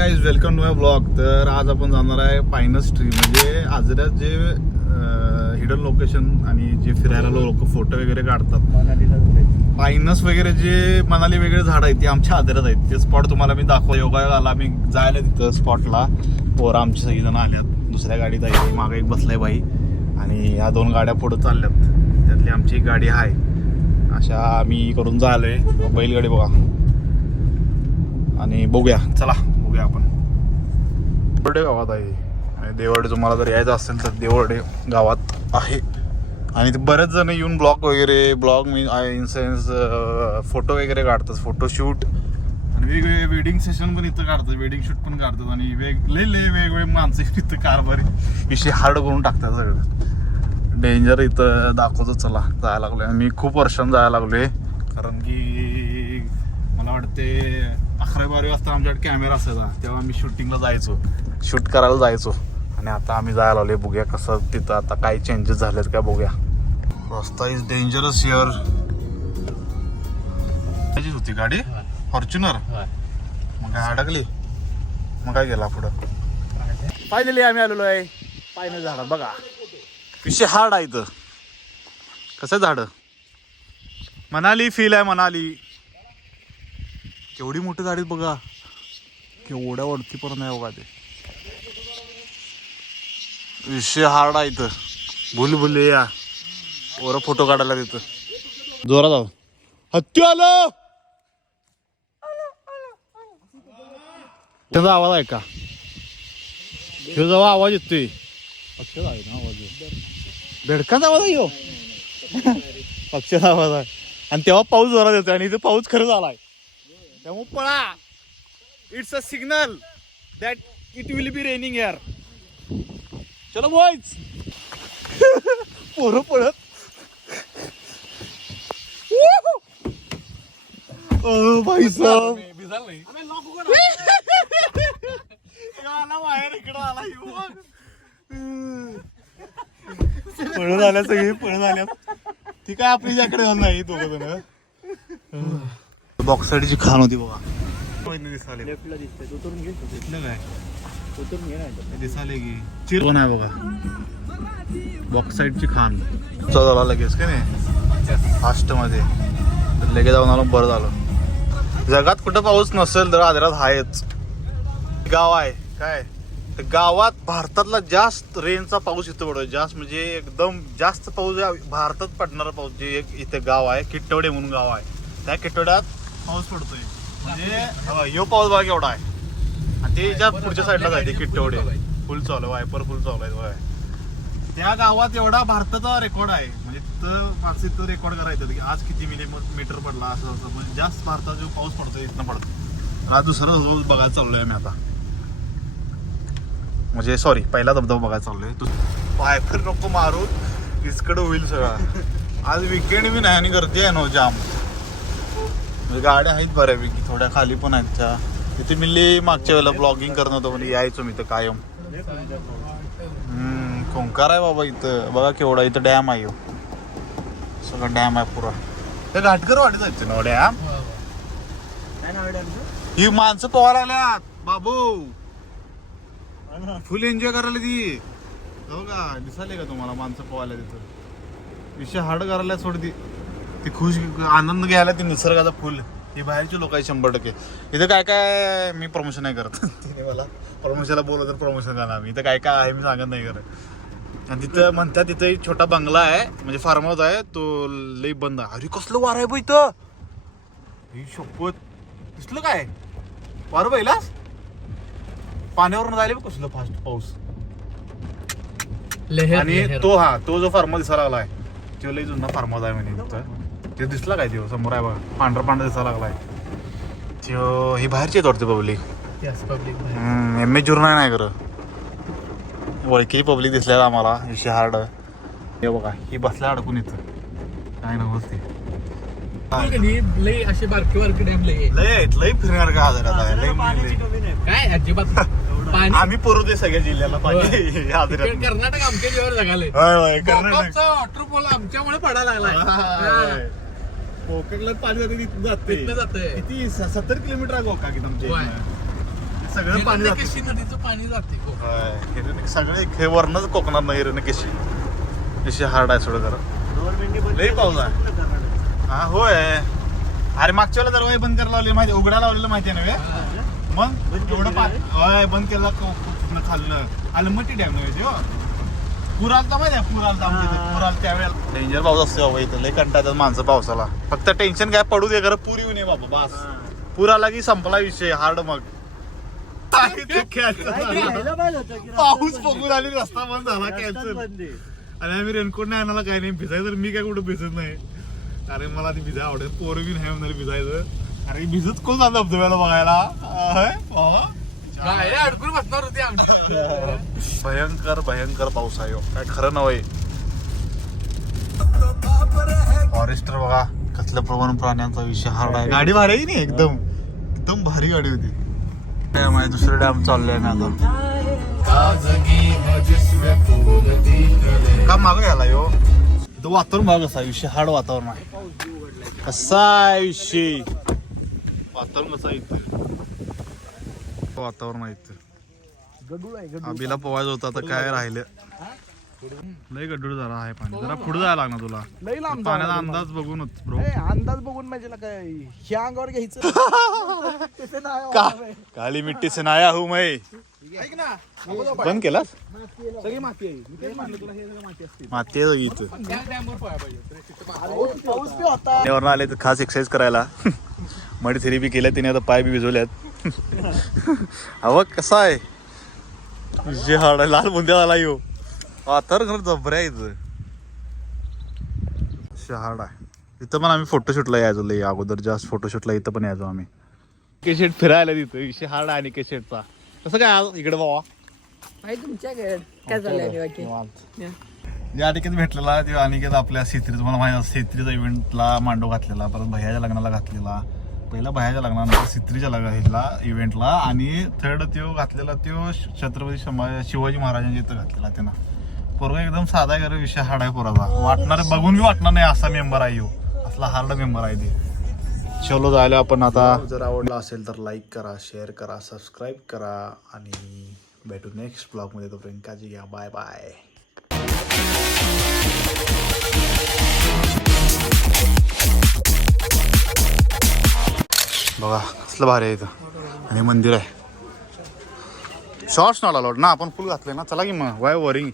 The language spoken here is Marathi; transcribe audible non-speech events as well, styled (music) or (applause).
Guys welcome to my blog तर आज आपण जाणार आहे पायनस ट्री म्हणजे आजऱ्यात जे हिडन लोकेशन आणि जे फिरायला लोक फोटो वगैरे काढतात. पायनस वगैरे जे मनाली वेगळे झाड आहेत ते आमच्या आदरात आहेत. ते स्पॉट तुम्हाला मी दाखव योगा आला मी जायला तिथं स्पॉटला पोरं आमची सगळीजण आल्यात. दुसऱ्या गाडीत आहे मागे एक बसलाय बाई. आणि या दोन गाड्या पुढे चालल्यात. त्यातली आमची एक गाडी आहे अशा आम्ही करून जायलोय. बैलगाडी बघा. आणि बघूया. चला. बघूया आपण. देवर्डे गावात आहे. आणि देवर्डे तुम्हाला जर यायचं असेल तर देवर्डे गावात आहे. आणि ते बरेच जण येऊन ब्लॉग वगैरे ब्लॉग मी इन सेन्स फोटो वगैरे काढतात फोटोशूट आणि वेगवेगळे वेडिंग सेशन पण इथं काढतात वेडिंग शूट पण काढतात आणि वेग लय लय वेगवेगळे माणसं इथं कारभारी विषय हार्ड करून टाकतात सगळं. डेंजर इथं दाखवतो चला जायला लागलोय. आणि मी खूप वर्षांनी जायला लागलोय. कारण की मला वाटते अकरा बारा वाजता आमच्याकडे कॅमेरा असायचा. तेव्हा आम्ही शूटिंगला जायचो. शूट करायला जायचो. आणि आता आम्ही जायला लागलोय. बघूया कसं तिथं आता काय चेंजेस झालेत का बघूया. रस्ता इज डेंजरस हिअर त्याचीच होती गाडी? फॉर्च्युनर मग काय अडकली? मग काय गेला पुढं? फायनली आम्ही आलेलो आहे. पायने झाड बघा. विषय हार्ड आहे इथं. कसं झाड? मनाली फील आहे मनाली. केवढी मोठी झाडी बघा. केवढ्या वरती पण आहे बघा ते. विषय हार्ड आहे इथं. भूल भूल या वर फोटो काढायला तिथं जोरात जाऊ हत्ती आलं! त्याचा आवाज आहे का ह्यो जेव्हा आवाज येतोय. पक्षाचा आहे ना आवाज. बेडकाचा आवाज आहे हो पक्षाचा (laughs) आवाज आहे. आणि तेव्हा पाऊस जोरात येतोय आणि इथे पाऊस खरंच आलाय त्यामुळे पळा it's a signal that it will be raining यार चलो बॉयज (laughs) पोरं पळत. भाई साहब. (laughs) आला बाहेर इकडं आला पळून आल्या सगळी पळून आल्या. ती काय आपली ज्याकडे नाही दोघ जण? बॉक्साईडची खाण होती बघा. दिसाले. काय? की. चिर पण आहे बघा. बॉक्साईडची खाण. झाला लगेच का नाही? फास्टमध्ये तर लगेच जाऊन आलो बरं झालं. जगात कुठं पाऊस नसेल तर आदरात आहेच गाव आहे. काय? तर गावात भारतातला जास्त रेनचा पाऊस इथं पडतोय. जास्त म्हणजे एकदम जास्त पाऊस भारतात पडणारा पाऊस जे एक इथे गाव आहे किट्टवडे म्हणून गाव आहे. त्या किट्टवड्यात पाऊस पडतोय. म्हणजे ह्यो पाऊस बघा केवढा आहे. आणि ते ज्या पुढच्या साईडला जायचे किट्टवडे. फुल चालू आहे वायपर फुल चालू आहे. त्या गावात एवढा भारताचा रेकॉर्ड आहे. म्हणजे तिथं माणसं तिथं रेकॉर्ड करायचं की आज किती मिलीमीटर पडला असं असं. म्हणजे जास्त भारतात जो पाऊस पडतो इथनं पडतो तर आज दुसरा रोज बघायला चाललोय मी आता. म्हणजे सॉरी पहिला धबधबा बघायला चाललोय. तू वायफर नको मारून इसकडं होईल सगळा. आज विकेंड बी नाही आणि गर्दी आहे नो जाम. म्हणजे गाड्या आहेत बऱ्यापैकी थोड्या खाली पण आहेत त्या. तिथे मिल्ली मागच्या वेळेला ब्लॉगिंग करत होतो म्हणजे यायचो मी तर कायम. हम्म खोंकार आहे बाबा इथं. बघा केवढा इथं डॅम आहे. सगळा डॅम आहे पुरा. ते घाटकर वाटत जायचं ना डॅम? ही माणसं पोहायला लागल्यात बाबू. फुल एन्जॉय करायला ती. हो का? दिसाले का तुम्हाला माणसं पोहायला तिथं? विषय हार्ड करायला सोड ती. ती खुश आनंद घ्यायला ती निसर्गाचा फुल. ही बाहेरची लोक आहे शंभर टक्के. इथं काय काय मी प्रमोशन नाही करत. (laughs) तिने मला प्रमोशनला बोललं तर प्रमोशन करणार मी. इथं काय काय आहे मी सांगत नाही करत आणि तिथं म्हणतात तिथं एक छोटा बंगला आहे म्हणजे फार्म हाऊस आहे तो लई बंद आहे. अरे कसलं वार आहे बघ इथं? ही शपथ. दिसलं काय? वार पहिलास पाण्यावरून जायला बघ कसलं फास्ट पाऊस. आणि तो हा तो जो फार्म दिसायला लागलाय. तो लई जुना फार्म आहे म्हणे तिथं ते दिसला काय तो समोर आहे बघा. पांढरा पांढरा दिसायला लागलाय. त्यो ही बाहेरची आहेत वाटते पब्लिक. एम ए जुर्ना नाही खरं. ओळखी पब्लिक दिसल्या आम्हाला विषय हार्ड हे बघा ही बसल्या अडकून इथं. काय नव्हतं ते नी, लय असे बारके बारके डॅम लय आहे. लय आहेत लय फिरणार का आजारात आहे? लय लय. काय अजिबात (laughs) पाणी आम्ही पुरवते सगळ्या जिल्ह्याला (laughs) आजारात कर्नाटक आमच्या जीवावर जगाले होय होय कर्नाटक वॉटरफॉल आमच्यामुळे पडायला लागलाय. होय. कोकणला पाणी जाते तिथून जाते तिथनं जातंय. किती स- सत्तर किलोमीटर आहे गोका की तुमच्या होय. इथनं? सगळं पाणी जाते नदीचं पाणी जाते हो. हिरण सगळे हे वरणच कोकणात नाही हिरण कशी कशी हार्ड आहे थोडं जरा. लई पाऊस आहे. हा होय. अरे मागच्या वेळेला दरवाजे बंद करायला लावले माहिती उघडा लावलेलं माहिती आहे नव्हे मग एवढं पाणी होय बंद केला क- पूर्ण खाल्लं? अलमटी डॅम नव्हे ते हो. पूर आलता माहिती आहे? पूर आलता आमच्या इथं. पूर आलता त्यावेळेला. डेंजर पाऊस असतो बाबा इथं. लई कंटाळतात माणसं पावसाला. फक्त टेन्शन काय पडू दे खरं पूर येऊ नये बाबा बस. पूर आला की संपला विषय हार्ड मग. ते cancel झालं. पाऊस बघून आली रस्ता बंद झाला कॅन्सल आणि आम्ही रेनकोट नाही आणायला काही नाही. भिजायचं तर मी काय कुठं भिजत नाही. अरे मला ती भिजाय आवडेल. पोरं बी नाही म्हणणार भिजायचं. अरे भिजत कोण जात धबधब्याला बघायला. अडकून बसणार होती आमची भयंकर भयंकर पाऊस आहे हो. काय खरं नव्हे. फॉरेस्टर बघा कसलं प्रमाण प्राण्यांचा विषय हार्ड आहे. गाडी भारी आहे नाही एकदम. एकदम भारी गाडी होती. डॅम आहे दुसरं डॅम चाललंय ना आता. का मागं याला यो. तो वातावरण बघा असा आहे, विषय हार्ड वातावरण आहे. कसा आहे विषय? वातावरण कसं आहे वातावरण आहे इथं. अभिला पोवायचं होता तर काय राहिलं? लय गड्डूड जरा आहे पाणी. जरा पुढे जायला लागणार तुला. लई लांब पाण्याचा अंदाज बघूनच ब्रो ए, अंदाज बघून म्हणजे काय ह्या अंगावर घ्यायचं. काली मिट्टी से नाया हूं मैं. ऐक ना. बंद केलास? सगळी माती आहे. हे माती असते माती आहे इथं. बी आले तर खास एक्सरसाइज करायला. (laughs) मडी थेरपी केल्या तिने आता पाय बी भिजवल्यात (laughs) अव कसा आहे? जे हाड लाल बुंद्या आला यो वातावरण खरं जबर आहे इथं. शहाड. आहे इथं पण आम्ही फोटोशूटला यायचो लई. अगोदर जास्त फोटोशूटला इथं पण यायचो आम्ही. केशेट फिरायला तिथं. विषय हार्ड आणि केशेटचा कसं काय इकडे बाबा. जे अनिकेत भेटलेला ते अनिकेत आपल्या सेत्री तुम्हाला माहिती सेत्रीचा इव्हेंटला मांडव घातलेला परत भैयाच्या लग्नाला घातलेला. पहिला भैयाच्या नंतर सित्रीच्या लग्नाला इव्हेंटला आणि थर्ड त्यो घातलेला त्यो छत्रपती शिवाजी महाराजांच्या इथं घातलेला त्यांना. पोरगा एकदम साधा आहे विषय हाड आहे पोराचा. वाटणार बघून बी वाटणार नाही असा मेंबर आहे असला हार्ड मेंबर आहे ते. चलो जायला आपण आता. जर आवडला असेल तर लाईक करा शेअर करा सबस्क्राईब करा आणि भेटू नेक्स्ट ब्लॉगमध्ये तोपर्यंत काळजी घ्या. बाय बाय बघा कसलं भारी आहे इथं. आणि मंदिर आहे. शॉर्ट्स नॉट अलाउड ना आपण फुल घातले ना. चला की मग वाय वरिंग